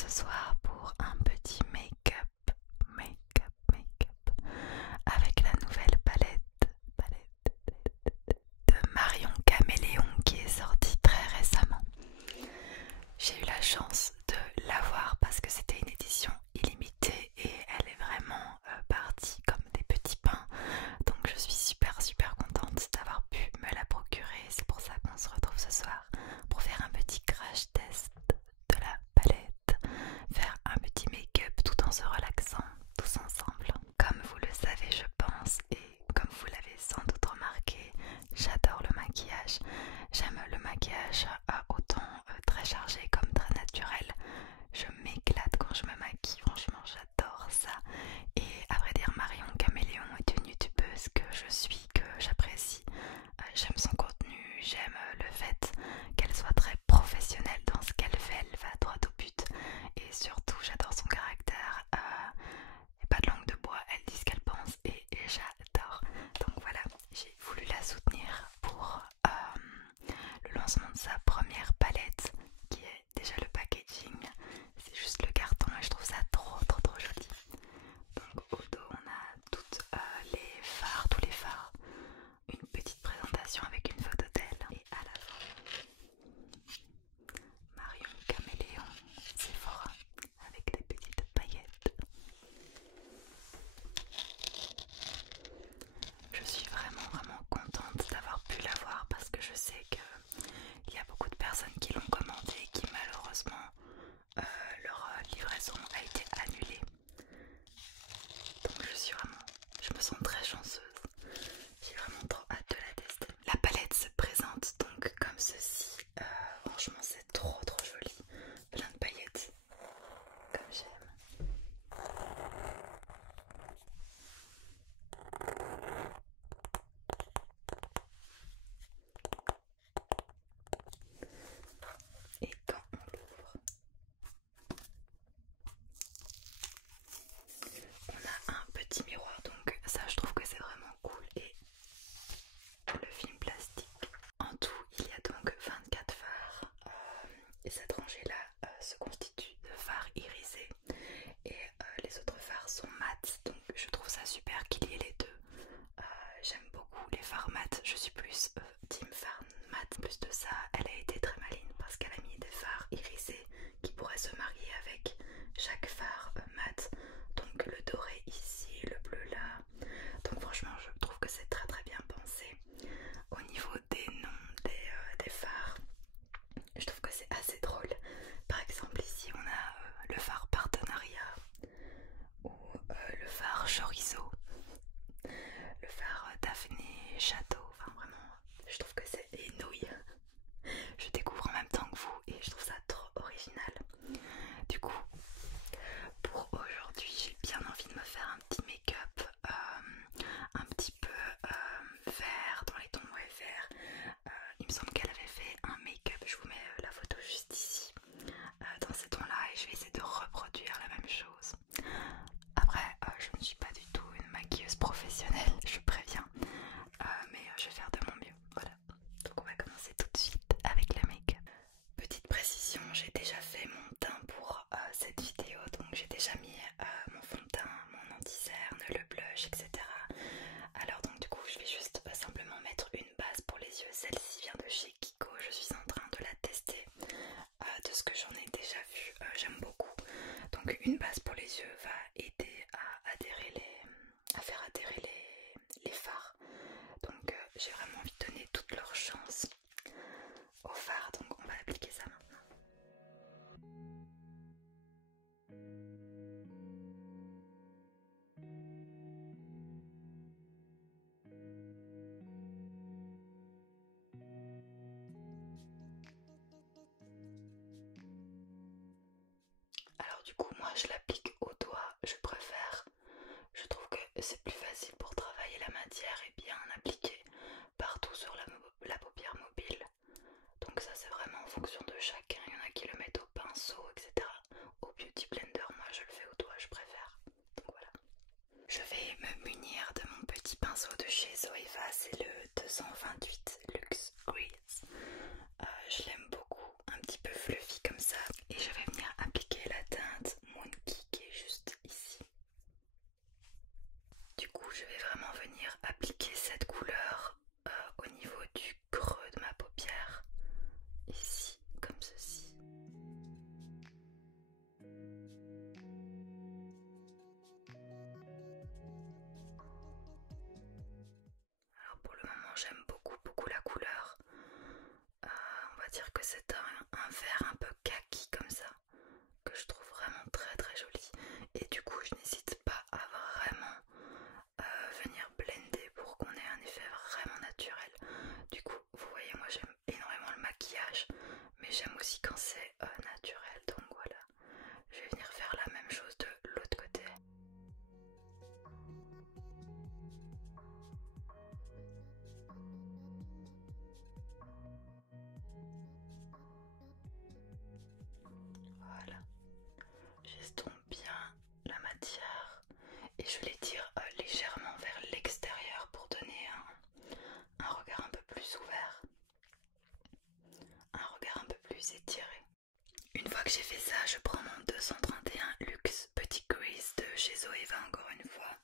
ce soir pour un petit make-up, avec la nouvelle palette de Marion Caméléon qui est sortie très récemment. J'ai eu la chance de l'avoir parce que c'était une édition illimitée et elle est vraiment partie comme des petits pains. Donc je suis super contente d'avoir pu me la procurer. C'est pour ça qu'on se retrouve ce soir pour faire un petit crash test de la palette, faire un petit make-up tout en se relaxant tous ensemble. Comme vous le savez je pense et comme vous l'avez sans doute remarqué, j'adore le maquillage. J'aime le maquillage autant très chargé comme très naturel. Je m'éclate quand je me maquille, franchement j'adore ça. Et à vrai dire, Marion Caméléon est une youtubeuse que je suis, que j'apprécie. J'aime son contenu, j'aime le fait qu'elle soit très professionnelle dans ce qu'elle fait, elle va droit au but. Et surtout j'adore son caractère. Et pas de langue de bois, elle dit ce qu'elle pense et j'adore. Donc voilà, j'ai voulu la soutenir pour le lancement de sa première palette qui est déjà le packaging. C'est juste le carton et je trouve ça trop joli. Donc au dos on a toutes les fards, tous les fards, une petite présentation avec une photo d'elle et à l'avant Marion Caméléon Sephora avec des petites paillettes. Je suis vraiment contente d'avoir pu l'avoir parce que je sais qu'il y a beaucoup de personnes qui l'ont commandé et qui malheureusement leur livraison a été annulée. Donc je me sens très chanceuse. J'ai vraiment trop hâte de la tester. La palette se présente donc comme ceci. Franchement c'est trop joli. Plein de paillettes. Comme j'aime. Et quand on l'ouvre, on a un petit miroir, donc ça je trouve que c'est vraiment cool. Et le film plastique. En tout, il y a donc 24 fards et cette rangée là se constitue de fards irisés et les autres fards sont mat, donc je trouve ça super qu'il y ait les deux. J'aime beaucoup les fards mat, je suis plus team fard mat. En plus de ça, elle a été très maline parce qu'elle a mis des fards irisés qui pourraient se marier avec chaque fard mat. Donc le doré ici, le bleu là. Donc franchement je trouve que c'est très bien pensé. Au niveau des noms des fards, je trouve que c'est assez drôle. Par exemple ici on a le phare partenariat ou le phare chorizo, le phare Daphné Château. Enfin vraiment je trouve que c'est des nouilles. Je découvre en même temps que vous et je trouve ça trop original. Du coup pour aujourd'hui j'ai bien envie de me faire un petit make-up un petit peu vert, dans les tons verts. Il me semble qu'elle avait fait un make-up, je vous mets la photo juste ici, dans ces tons là et je vais essayer de reproduire la même chose. Après je ne suis pas du tout une maquilleuse professionnelle, je préviens, mais je vais faire de mon mieux. Voilà, donc on va commencer tout de suite avec le make-up. Petite précision, j'ai déjà fait mon teint pour cette vidéo, donc j'ai déjà mis mon fond de teint, mon anti-cerne, le blush, etc. Alors donc du coup je vais juste simplement mettre une base pour les yeux. Celle-ci vient de chez Kiko, je suis en train de la tester. De ce que j'en ai déjà vu, j'aime beaucoup. Donc une base pour les yeux va aider à faire adhérer les fards. Donc j'ai vraiment envie de donner toute leur chance aux fards, donc on va appliquer ça maintenant. Alors du coup moi je l'applique au doigt, je préfère. Je trouve que c'est plus facile pour travailler la matière et bien appliquer partout sur la paupière mobile. Donc ça c'est vraiment en fonction de chacun, il y en a qui le mettent au pinceau etc. Au beauty blender, moi je le fais au doigt, je préfère. Donc voilà. Je vais me munir de mon petit pinceau de chez Zoeva, c'est le 228 Luxe Grease. Je l'aime beaucoup, un petit peu fluffy comme ça. Et je vais venir appliquer la teinte aussi quand c'est naturel. Donc voilà, je vais venir faire la même chose de l'autre côté. Voilà, j'estompe bien la matière et je l'étire légèrement vers l'extérieur pour donner un regard un peu plus ouvert, un regard un peu plus étiré. Une fois que j'ai fait ça, je prends mon 231 Luxe Petit Crease de chez Zoeva encore une fois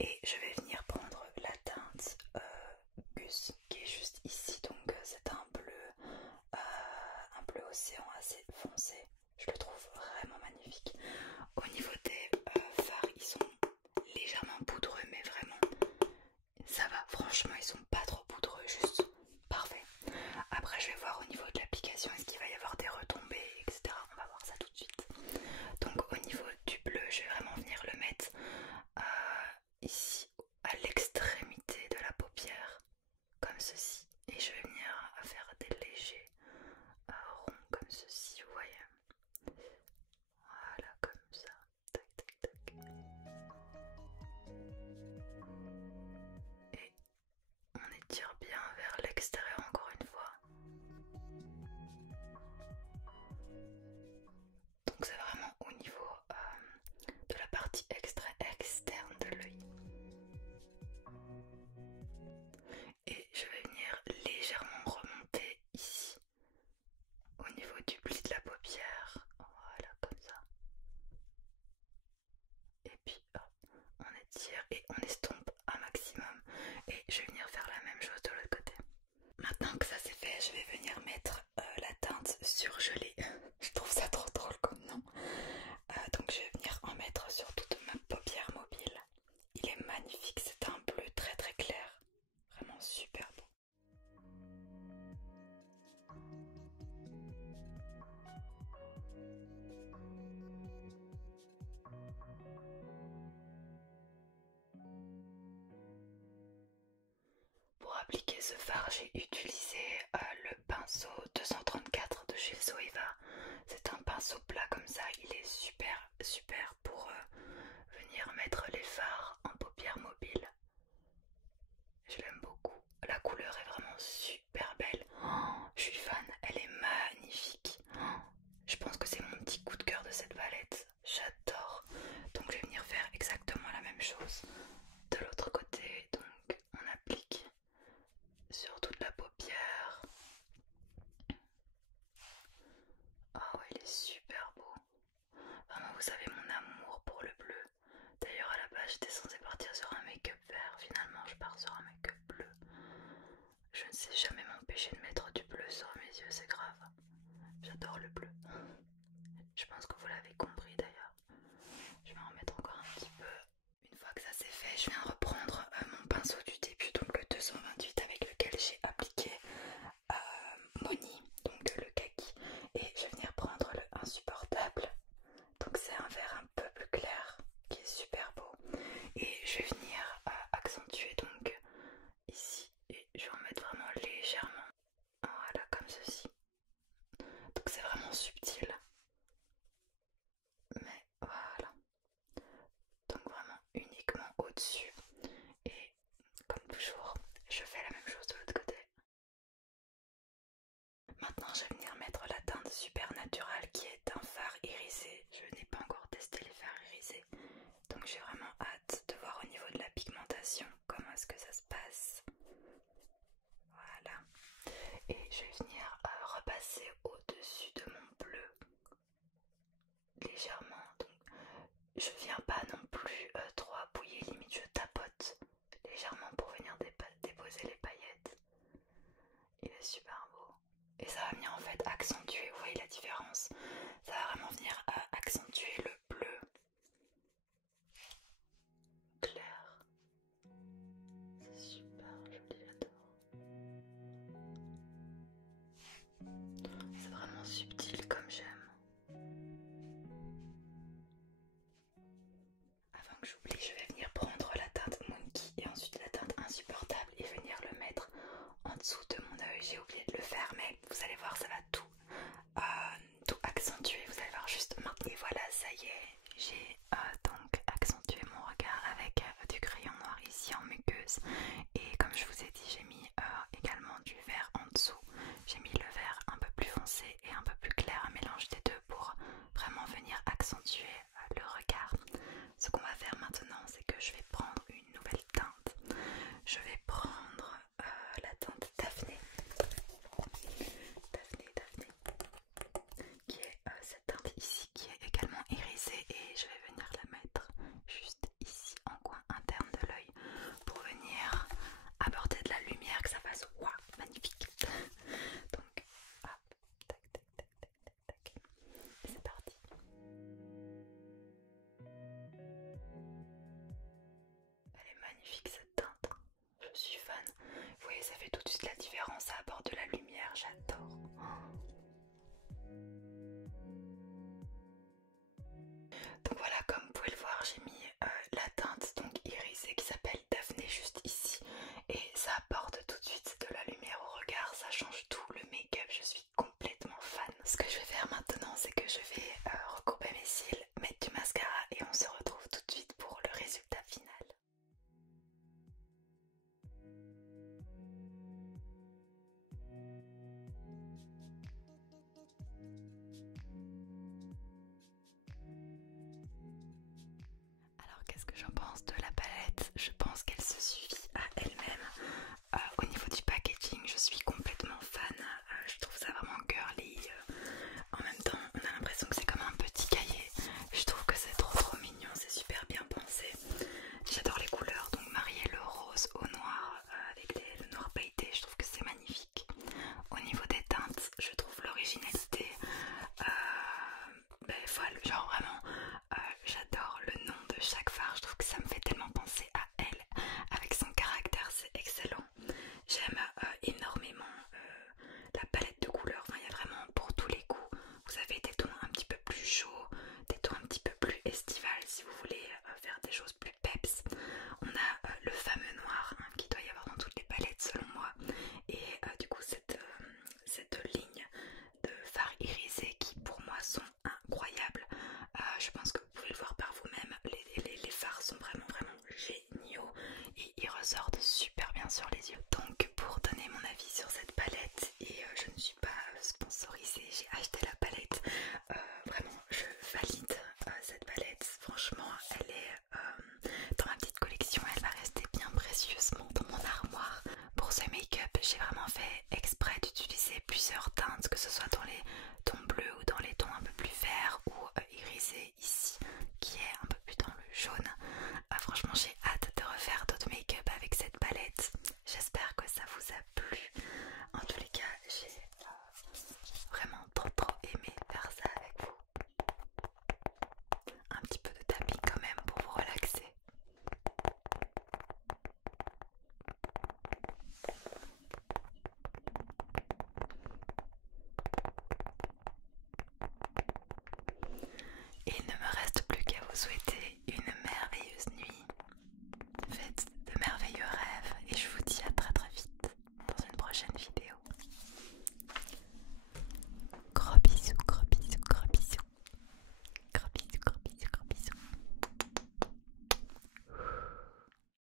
et je vais venir prendre la teinte Gus qui est juste ici. Donc c'est un bleu océan assez foncé. Je le trouve vraiment magnifique. Au niveau des fards, ils sont légèrement poudreux, mais vraiment ça va. Franchement, ils sont pas trop poudreux, juste parfait. Après, je vais voir au niveau de l'application, est-ce qu'il va y avoir des retombées, etc. On va voir ça tout de suite. Donc, au niveau du bleu, je vais vraiment venir le mettre ici, à l'extrémité de la paupière, comme ceci. Et je vais venir faire des légers ronds, comme ceci, vous voyez. Voilà, comme ça. Tac, tac, tac. Et on étire bien vers l'extérieur encore une fois. Donc c'est vraiment au niveau de la partie externe de l'œil. Et je vais venir légèrement remonter ici, au niveau du pli de la paupière. Voilà, comme ça. Et puis hop, on étire et on estompe un maximum. Et je vais venir faire la même chose de l'autre côté. Maintenant que ça c'est fait, je vais venir mettre la teinte surgelée. Je trouve ça trop drôle comme nom. Donc je vais venir en mettre sur toute ma paupière mobile. Il est magnifique, c'est un bleu très très clair. Vraiment super beau. Pour appliquer ce fard, j'ai utilisé le pinceau 234 de chez Zoeva. C'est un pinceau plat comme ça, il est super super pour venir mettre les fards en paupières mobiles. Je l'aime beaucoup. La couleur est vraiment super belle. Oh, je suis fan, elle est magnifique. Oh, je pense que c'est mon petit coup de cœur de cette palette. J'adore. Donc je vais venir faire exactement la même chose de l'autre côté. Donc on applique sur toute la paupière. Oh, il est super beau. Vraiment, vous savez mon amour pour le bleu. D'ailleurs, à la base, j'étais censée partir sur un make-up vert. Finalement, je pars sur un make-up bleu. Je ne sais jamais m'empêcher de mettre du bleu sur mes yeux, c'est grave. J'adore le bleu. Je pense que vous l'avez compris d'ailleurs. Je vais en mettre encore un petit peu. Une fois que ça c'est fait, je viens reprendre mon pinceau du début, donc le 228 avec lequel j'ai appliqué Moni, donc le kaki. Et je vais venir prendre le insupportable. Donc c'est un vert un peu plus clair qui est super beau. Et je vais venir accentuer donc ici. Et je vais en mettre vraiment légèrement. Voilà, comme ceci. Donc c'est vraiment subtil. voilà, comme vous pouvez le voir, j'ai mis la teinte donc irisée qui s'appelle Daphné juste ici, et ça apporte tout de suite de la lumière au regard, ça change tout le make-up, je suis complètement fan. Ce que je vais faire maintenant, c'est que je vais recourber mes cils, mettre du mascara et on se retrouve tout de suite pour le résultat final. Alors qu'est-ce que j'en pense de la palette? Je pense qu'elle se suffit à elle-même. Au niveau du packaging, je suis complètement fan. Je trouve ça vraiment girly. En même temps, on a l'impression que c'est comme un petit cahier. Je trouve que c'est trop mignon, c'est super bien pensé. J'adore les couleurs, donc marier le rose au noir avec le noir pailleté, je trouve que c'est magnifique. Au niveau des teintes, je trouve l'originalité folle, genre vraiment j'adore le nom de chaque fard, je trouve que ça me fait tellement penser à elle, avec son caractère, c'est excellent. J'aime énormément la palette de couleurs, enfin, il y a vraiment pour tous les goûts. Vous avez des tons un petit peu plus chauds, des tons un petit peu plus estivales si vous voulez faire des choses plus peps. On a le fameux noir qui doit y avoir dans toutes les palettes selon moi, et du coup cette ligne de fards irisés qui pour moi sont incroyables. Je pense que vous pouvez le voir par vous-même, les fards sont vraiment géniaux et ils ressortent super bien sur les yeux. Donc pour donner mon avis sur cette palette, et je ne suis pas sponsorisée, j'ai acheté la palette, vraiment je valide cette palette, franchement elle est dans ma petite collection, elle va rester bien précieusement dans mon armoire. Pour ce make-up, j'ai vraiment fait exprès d'utiliser plusieurs teintes, que ce soit dans les tons bleus ou dans les tons un peu plus verts ou irisés ici, qui est un peu plus dans le jaune. Franchement, j'ai hâte de refaire d'autres make-up avec cette palette. J'espère que ça vous a plu. En tous les cas, j'ai vraiment trop aimé faire ça avec vous. Un petit peu de tapping quand même pour vous relaxer. Et il ne me reste plus qu'à vous souhaiter